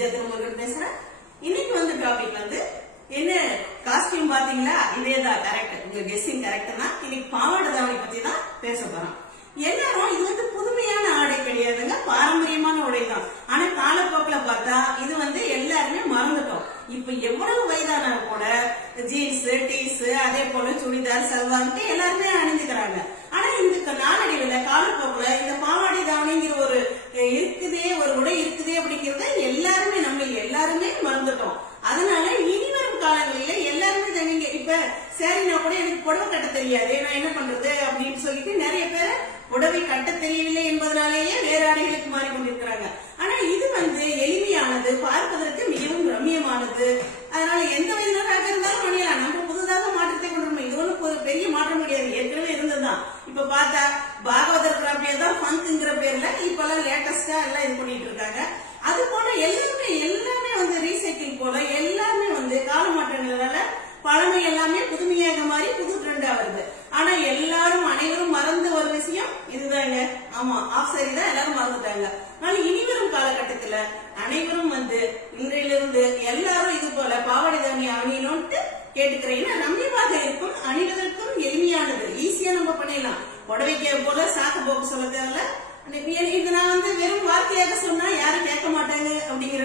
விஜயத்தின் பேசுறேன். இன்னைக்கு வந்து டாபிக் வந்து என்ன காஸ்டியூம் பாத்தீங்களா? இதேதான் கரெக்ட், உங்க கெஸ்ஸிங் கரெக்ட் தான். இன்னைக்கு பாவாடை தாவணி பத்தி தான் பேச போறோம். எல்லாரும் இது வந்து புதுமையான ஆடை கிடையாதுங்க, பாரம்பரியமான உடை தான். ஆனா காலப்போக்கில பார்த்தா இது வந்து எல்லாருமே மறந்துட்டோம். இப்ப எவ்வளவு வயதான கூட ஜீன்ஸ் டீஸ் அதே போல சுடிதார் சல்வார்ட்டு எல்லாருமே அணிஞ்சுக்கிறாங்க. ஆனா இந்த நாளடைவுல காலப்போக்கில இந்த பாவாடை தாவணிங்கிற ஒரு இருக்குதே, ஒரு உடை இருக்குதே அப்படிங்கறத எல்லாருமே நம்ம எல்லாருமே மறந்துட்டோம். அதனால இனிவரும் காலங்களில எல்லாருமே நீங்க இப்ப சரினா கூட எனக்கு புடவை கட்ட தெரியாது, நான் என்ன பண்றது அப்படின்னு சொல்லிட்டு நிறைய பேர் புடவை கட்ட தெரியவில்லை என்பதனாலேயே வேற ஆடைகளுக்கு மாறிக்கொண்டிருக்கிறாங்க. ஆனா இது வந்து எளிமையானது, பார்ப்பதற்கு மிகவும் ரம்மியமானது. அதனால எந்த வயதினராக இருந்தாலும் அணியலாம். நம்ம புதுதாக மாற்றத்தை கொண்டு வரணும். இது ஒன்றும் பெரிய மாற்றம் கிடையாது, ஏற்கனவே இருந்ததுதான். இப்ப பார்த்தா பாகவதர் பேர் தான் ஃபங்க்ங்கிற பேர்ல இப்ப எல்லாம் லேட்டஸ்டா எல்லாம் இது பண்ணிட்டு இருக்காங்க. அது போல எல்லாமே வந்து ரீசைக்கிள் போல எல்லாமே வந்து கால மாற்றங்களால பழமை எல்லாமே புதுமையாக மாறி புது ட்ரெண்டா வருது. ஆனா எல்லாரும் அனைவரும் மறந்த ஒரு விஷயம் இதுதாங்க. ஆமா, ஆஃப் சாரி தான் எல்லாரும் மறந்துட்டாங்க. ஆனா இனிவரும் காலகட்டத்துல அனைவரும் வந்து இன்றையிலிருந்து எல்லாரும் இது போல பாவாடை தாவணி அணியணும்ட்டு கேட்டுக்கிறீங்கன்னா ரம்மியமாக இருக்கும், அணிவதற்கும் எளிமையானது, ஈஸியா நம்ம பண்ணிடலாம். புடவைக்க போல சாக்கு போக்கு சொல்ல தேவையில்ல. இது நான் வந்து வெறும் வார்த்தையாக சொன்னா யாரும் கேட்க மாட்டாங்க அப்படிங்கிற